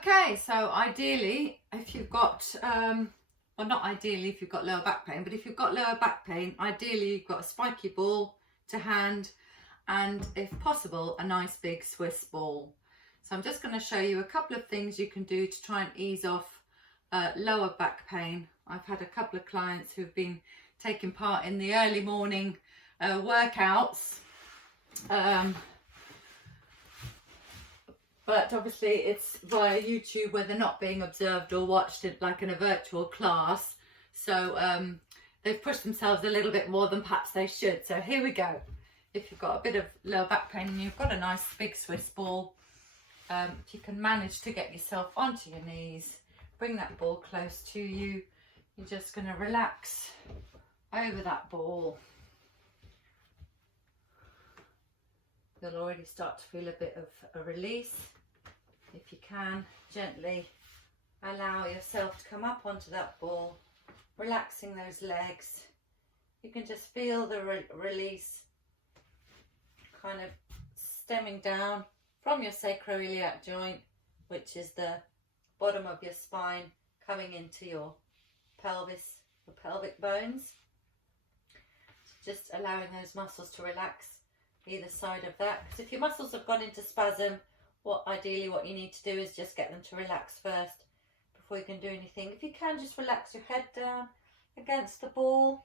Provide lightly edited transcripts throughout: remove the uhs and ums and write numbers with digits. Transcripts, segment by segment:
Okay, so ideally, if you've got, well, not ideally if you've got lower back pain, but if you've got lower back pain, ideally you've got a spiky ball to hand and, if possible, a nice big Swiss ball. So I'm just going to show you a couple of things you can do to try and ease off lower back pain. I've had a couple of clients who've been taking part in the early morning workouts. But obviously it's via YouTube where they're not being observed or watched like in a virtual class. So they've pushed themselves a little bit more than perhaps they should. So here we go. If you've got a bit of lower back pain and you've got a nice big Swiss ball, if you can manage to get yourself onto your knees, bring that ball close to you, you're just going to relax over that ball. You'll already start to feel a bit of a release. If you can, gently allow yourself to come up onto that ball, relaxing those legs. You can just feel the release kind of stemming down from your sacroiliac joint, which is the bottom of your spine, coming into your pelvis, the pelvic bones. Just allowing those muscles to relax either side of that, because if your muscles have gone into spasm, ideally what you need to do is just get them to relax first before you can do anything. If you can, just relax your head down against the ball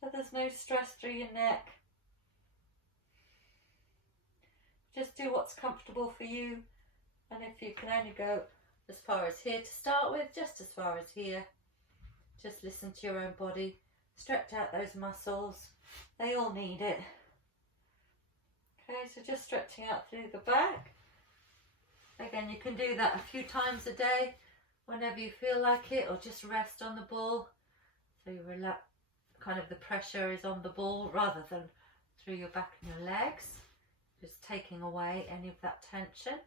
so there's no stress through your neck. Just do what's comfortable for you, and if you can only go as far as here to start with, just as far as here, just listen to your own body, stretch out those muscles, they all need it. Okay, so just stretching out through the back. Again, you can do that a few times a day whenever you feel like it, or just rest on the ball. So you relax, kind of the pressure is on the ball rather than through your back and your legs. Just taking away any of that tension.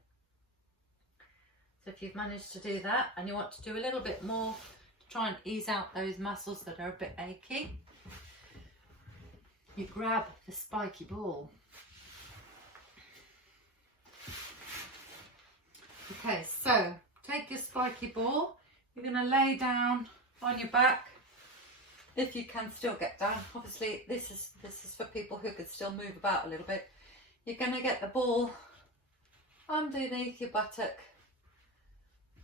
So if you've managed to do that and you want to do a little bit more to try and ease out those muscles that are a bit achy, you grab the spiky ball. Okay, so take your spiky ball, you're going to lay down on your back, if you can still get down. Obviously this is for people who could still move about a little bit. You're going to get the ball underneath your buttock,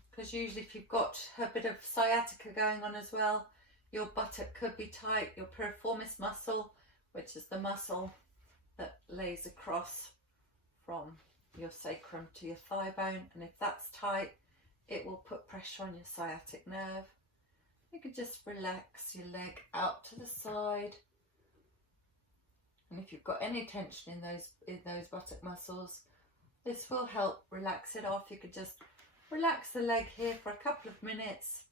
because usually if you've got a bit of sciatica going on as well, your buttock could be tight, your piriformis muscle, which is the muscle that lays across from your sacrum to your thigh bone, and if that's tight, it will put pressure on your sciatic nerve. You can just relax your leg out to the side, and if you've got any tension in those buttock muscles, this will help relax it off. You could just relax the leg here for a couple of minutes.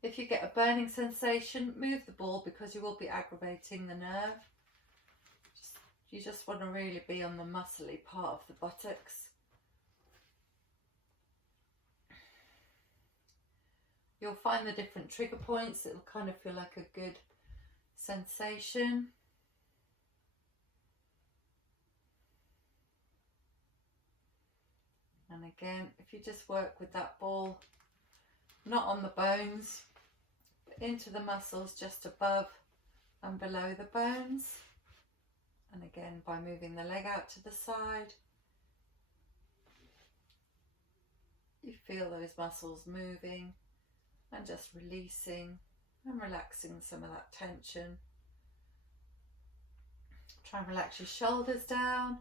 If you get a burning sensation, move the ball, because you will be aggravating the nerve. You just want to really be on the muscly part of the buttocks. You'll find the different trigger points. It'll kind of feel like a good sensation. And again, if you just work with that ball, not on the bones, but into the muscles just above and below the bones. And again, by moving the leg out to the side, you feel those muscles moving and just releasing and relaxing some of that tension. Try and relax your shoulders down.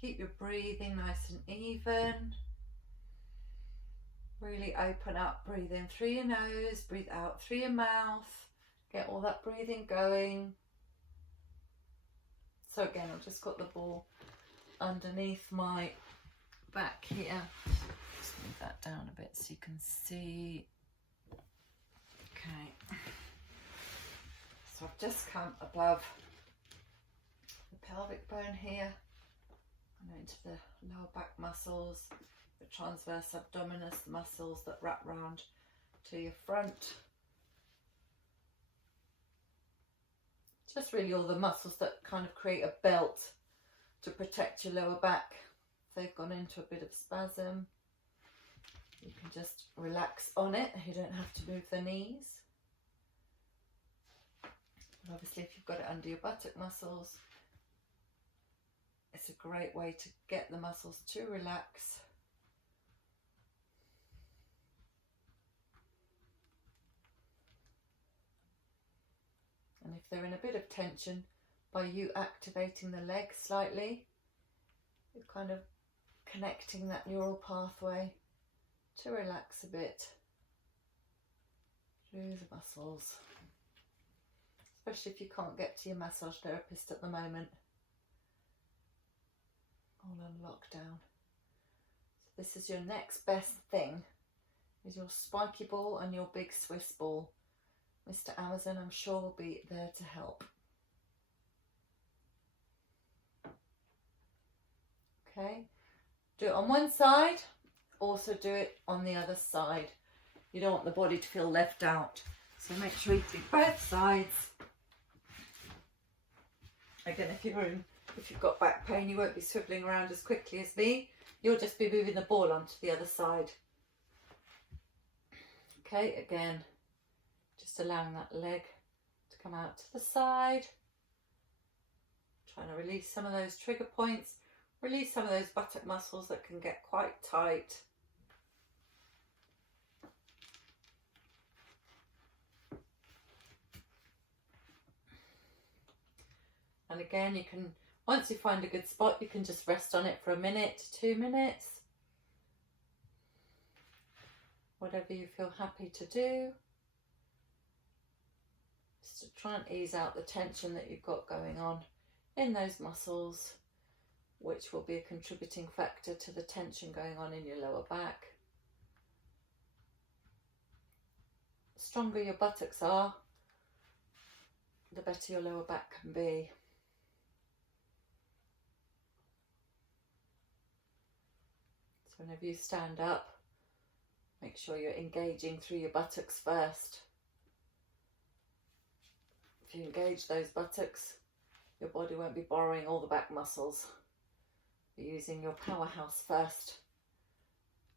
Keep your breathing nice and even. Really open up, breathe in through your nose, breathe out through your mouth. Get all that breathing going. So again, I've just got the ball underneath my back here. Just move that down a bit so you can see. Okay. So I've just come above the pelvic bone here, and into the lower back muscles, the transverse abdominis, the muscles that wrap round to your front. Just really all the muscles that kind of create a belt to protect your lower back. They've gone into a bit of spasm. You can just relax on it. You don't have to move the knees. And obviously, if you've got it under your buttock muscles, it's a great way to get the muscles to relax. And if they're in a bit of tension, by you activating the legs slightly, you're kind of connecting that neural pathway to relax a bit through the muscles, especially if you can't get to your massage therapist at the moment. All on lockdown. So this is your next best thing, is your spiky ball and your big Swiss ball. Mr. Amazon, I'm sure, will be there to help. Okay, do it on one side, also do it on the other side. You don't want the body to feel left out, so make sure you do both sides. Again, if you've got back pain, you won't be swiveling around as quickly as me. You'll just be moving the ball onto the other side. Okay, again, just allowing that leg to come out to the side. Trying to release some of those trigger points. Release some of those buttock muscles that can get quite tight. And again, you can, once you find a good spot, you can just rest on it for a minute, 2 minutes. Whatever you feel happy to do. Just to try and ease out the tension that you've got going on in those muscles, which will be a contributing factor to the tension going on in your lower back. The stronger your buttocks are, the better your lower back can be. So whenever you stand up, make sure you're engaging through your buttocks first. If you engage those buttocks, your body won't be borrowing all the back muscles. You're using your powerhouse first,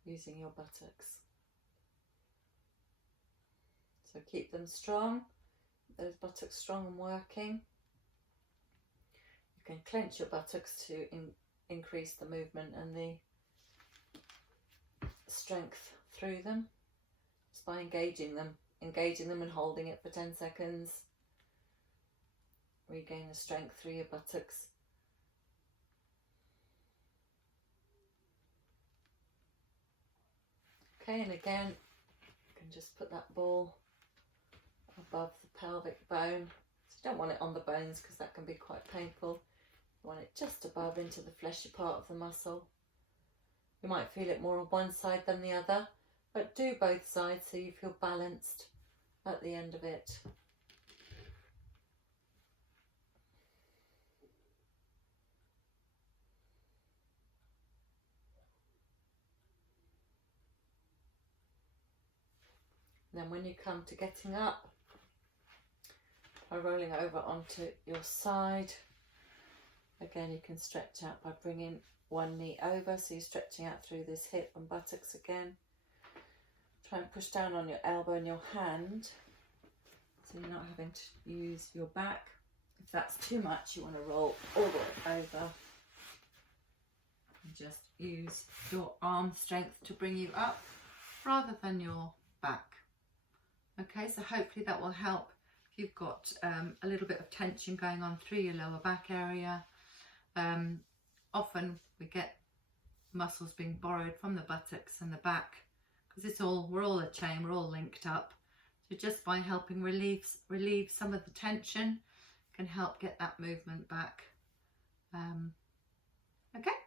using your buttocks. So keep them strong, those buttocks strong and working. You can clench your buttocks to increase the movement and the strength through them, just by engaging them and holding it for 10 seconds. Regain the strength through your buttocks. Okay, and again, you can just put that ball above the pelvic bone. So you don't want it on the bones because that can be quite painful. You want it just above into the fleshy part of the muscle. You might feel it more on one side than the other, but do both sides so you feel balanced at the end of it. Then when you come to getting up, by rolling over onto your side, again you can stretch out by bringing one knee over, so you're stretching out through this hip and buttocks again. Try and push down on your elbow and your hand, so you're not having to use your back. If that's too much, you want to roll all the way over. And just use your arm strength to bring you up rather than your back. Okay, so hopefully that will help if you've got a little bit of tension going on through your lower back area. Often we get muscles being borrowed from the buttocks and the back because we're all a chain, we're all linked up. So just by helping relieve some of the tension can help get that movement back. Okay,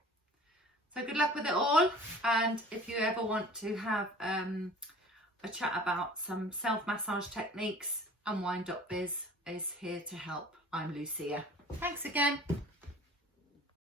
so good luck with it all, and if you ever want to have a chat about some self-massage techniques, Unwind.biz is here to help. I'm Lucia. Thanks again.